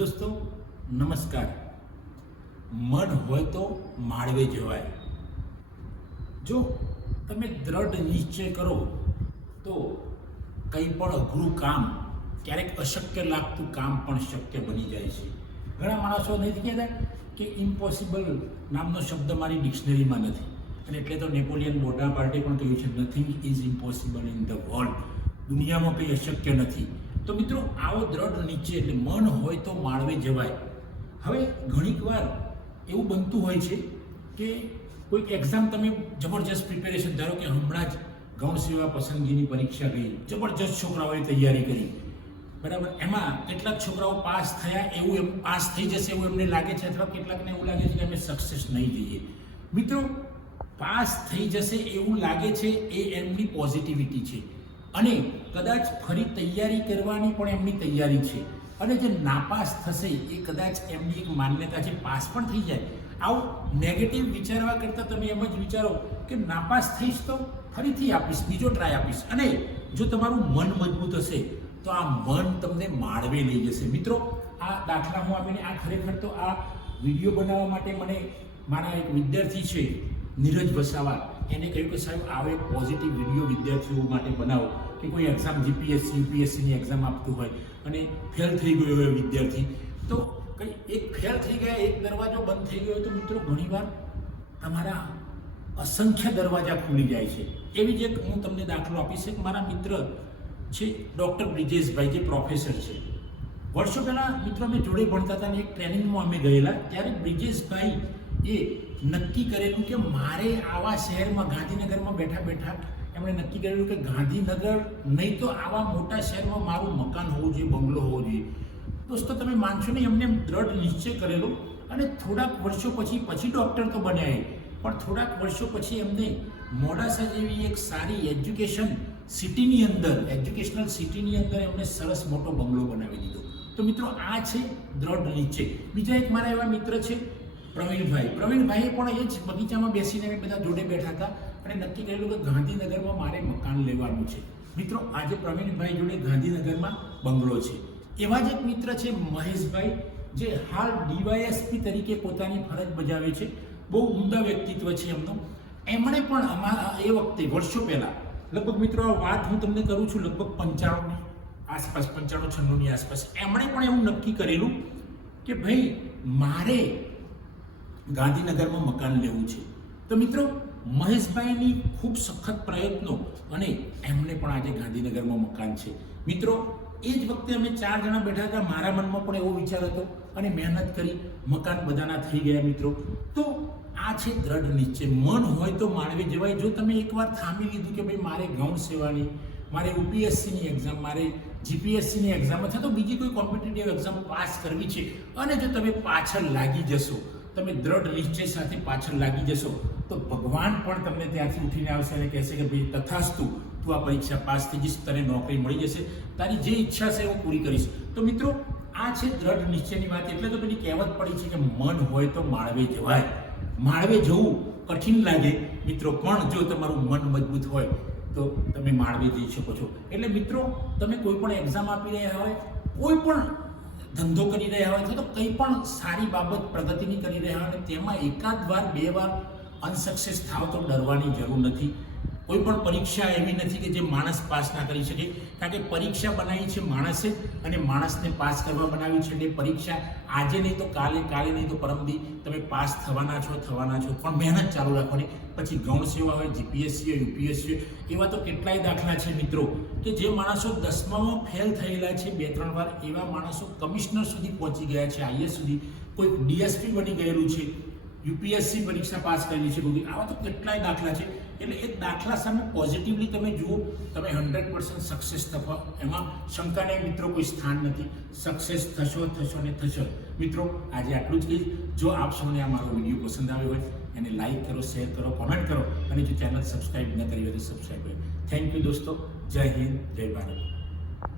દોસ્તો નમસ્કાર. મન હોય તો માળવે જવાય. જો તમે દ્રઢ નિશ્ચય કરો તો કંઈ પણ અઘરું કામ, ક્યારેક અશક્ય લાગતું કામ પણ શક્ય બની જાય છે. ઘણા માણસો નથી કહેતા કે ઇમ્પોસિબલ નામનો શબ્દ મારી ડિક્શનરીમાં નથી, અને એટલે તો નેપોલિયન બોનાપાર્ટે પણ કહ્યું છે, nothing is impossible in the world. દુનિયામાં કંઈ અશક્ય નથી. તો મિત્રો, આવો દ્રઢ નિશ્ચય એટલે મન હોય તો માળવે જવાય. હવે ઘણીક વાર એવું બનતું હોય છે કે કોઈક એક્ઝામ તમે જબરજસ્ત પ્રિપેરેશન, ધારો કે હમણાં જ ગૌણ સેવા પસંદગીની પરીક્ષા ગઈ, જબરજસ્ત છોકરાઓએ તૈયારી કરી, બરાબર. એમાં કેટલાક છોકરાઓ પાસ થયા, એવું એમ પાસ થઈ જશે એવું એમને લાગે છે, અથવા કેટલાકને એવું લાગે છે કે અમે સક્સેસ નહીં જઈએ. મિત્રો, પાસ થઈ જશે એવું લાગે છે એ એમની પોઝિટિવિટી છે, અને કદાચ ફરી તૈયારી કરવાની પણ એમની તૈયારી છે. અને જે નાપાસ થશે એ કદાચ એમની એક માન્યતા છે, પાસ પણ થઈ જાય. આવું નેગેટિવ વિચારવા કરતાં તમે એમ જ વિચારો કે નાપાસ થઈશ તો ફરીથી આપીશ, બીજો ટ્રાય આપીશ. અને જો તમારું મન મજબૂત હશે તો આ મન તમને માળવે લઈ જશે. મિત્રો, આ દાખલા હું આપીને, આ ખરેખર તો આ વિડીયો બનાવવા માટે મને મારા એક વિદ્યાર્થી છે નીરજ વસાવા, એને કહ્યું કે સાહેબ આવો એક પોઝિટિવ વિડીયો વિદ્યાર્થીઓ માટે બનાવો, કે કોઈ એક્ઝામ જીપીએસસી યુપીએસસીની એક્ઝામ આપતું હોય અને ફેલ થઈ ગયો હોય વિદ્યાર્થી, તો કંઈ એક ફેલ થઈ ગયા, એક દરવાજો બંધ થઈ ગયો હોય તો મિત્રો ઘણીવાર તમારા અસંખ્ય દરવાજા ખુલી જાય છે. એવી જ એક હું તમને દાખલો આપીશ. એક મારા મિત્ર છે ડૉક્ટર બ્રિજેશભાઈ, જે પ્રોફેસર છે. વર્ષો પહેલાં મિત્રો અમે જોડે ભણતા હતા, અને એક ટ્રેનિંગમાં અમે ગયેલા, ત્યારે બ્રિજેશભાઈ એ નક્કી કરેલું કે મારે આવા શહેરમાં, ગાંધીનગરમાં બેઠા બેઠા એમણે નક્કી કરેલું કે ગાંધીનગર નહીં તો આવા મોટા શહેરમાં મારું મકાન હોવું જોઈએ, બંગલો હોવો જોઈએ. દોસ્તો, તમે માનશો નહીં, એમને દ્રઢ નિશ્ચય કરેલો. અને થોડાક વર્ષો પછી ડૉક્ટર તો બન્યા, પણ થોડાક વર્ષો પછી એમને મોડાસા જેવી એક સારી એજ્યુકેશનલ સિટીની અંદર એમને સરસ મોટો બંગલો બનાવી દીધો. તો મિત્રો, આ છે દ્રઢ નિશ્ચય. બીજા એક મારા એવા મિત્ર છે પ્રવીણભાઈએ પણ એ જ બગીચામાં બેસીને અમે બધા જોડે બેઠા હતા અને નક્કી કરેલું કે ગાંધીનગરમાં મારે મકાન લેવાનું છે. મિત્રો, આજે પ્રવીણભાઈ જોડે ગાંધીનગરમાં બંગલો છે. એવા જ એક મિત્ર છે મહેશભાઈ, જે હાલ ડીવાયએસપી તરીકે પોતાની ફરજ બજાવે છે. બહુ ઉમદા વ્યક્તિત્વ છે એમનું. એમણે પણ એ વખતે વર્ષો પહેલાં, લગભગ મિત્રો આ વાત હું તમને કરું છું લગભગ 95ની આસપાસ, 95-96ની આસપાસ, એમણે પણ એવું નક્કી કરેલું કે ભાઈ મારે ગાંધીનગરમાં મકાન લેવું છે. તો મિત્રો, મહેશભાઈની ખૂબ સખત પ્રયત્નો અને એમને પણ આજે ગાંધીનગરમાં મકાન છે. મિત્રો, એ જ વખતે અમે 4 જણા બેઠા હતા, મારા મનમાં પણ એવો વિચાર હતો અને મહેનત કરી, મકાન બધાના થઈ ગયા. મિત્રો, તો આ છે દ્રઢ નિશ્ચય. મન હોય તો માળવે જવાય. જો તમે એકવાર થામી લીધું કે ભાઈ મારે ગૌણ સેવાની, મારે યુપીએસસીની એક્ઝામ, મારે જીપીએસસીની એક્ઝામ, અથવા તો બીજી કોઈ કોમ્પિટિટિવ એક્ઝામ પાસ કરવી છે, અને જો તમે પાછળ લાગી જશો, તમે દ્રઢ નિશ્ચય સાથે પાછળ લાગી જશો, તો ભગવાન પણ તમને ત્યાંથી ઉઠીને આવશે અને કહેશે કે ભાઈ તથાસ્તુ, તું આ પરીક્ષા પાસ થઈ જઈશ, તને નોકરી મળી જશે, તારી જે ઈચ્છા છે હું પૂરી કરીશ. તો મિત્રો, આ છે દ્રઢ નિશ્ચયની વાત. એટલે તો પેલી કહેવત પડી છે કે મન હોય તો માળવે જવાય. માળવે જવું કઠિન લાગે મિત્રો, પણ જો તમારું મન મજબૂત હોય તો તમે માળવે જઈ શકો છો. એટલે મિત્રો, તમે કોઈ પણ એક્ઝામ આપી રહ્યા હોય, કોઈ પણ ધંધો કરી રહ્યા હોય, તો કંઈ પણ સારી બાબત પ્રગતિની કરી રહ્યા હોય, તેમાં એકાદ વાર 2 વાર અનસક્સેસ થાવ તો ડરવાની જરૂર નથી. કોઈ પણ પરીક્ષા એવી નથી કે જે માણસ પાસ ના કરી શકે, કારણ કે પરીક્ષા બનાવી છે માણસે, અને માણસને પાસ કરવા બનાવી છે. એટલે પરીક્ષા આજે નહીં તો કાલે, કાલે નહીં તો પરમદી તમે પાસ થવાના છો. પણ મહેનત ચાલુ રાખવાની. પછી ગૌણ સેવા હોય, જીપીએસસી હોય, યુપીએસસી હોય, એવા તો કેટલાય દાખલા છે મિત્રો, કે જે માણસો 10મામાં ફેલ થયેલા છે 2-3 વાર, એવા માણસો કમિશનર સુધી પહોંચી ગયા છે, આઈએસ સુધી. કોઈ ડીએસપી બની ગયેલું છે, યુપીએસસી પરીક્ષા પાસ કરેલી છે. આવા તો કેટલાય દાખલા છે. એટલે એ દાખલા સામે પોઝિટિવલી તમે જુઓ, તમે 100% સક્સેસ થવા, એમાં શંકાને મિત્રો કોઈ સ્થાન નથી. સક્સેસ થશો ને થશો. મિત્રો, આજે આટલું જ કહીશ. જો આપ સૌને આ મારો વિડીયો પસંદ આવ્યો હોય, એને લાઈક કરો, શેર કરો, કોમેન્ટ કરો, અને જો ચેનલ સબસ્ક્રાઈબ ન કરી હોય તો સબસ્ક્રાઈબ કરો. થેન્ક યુ દોસ્તો. જય હિન્દ, જય ભારત.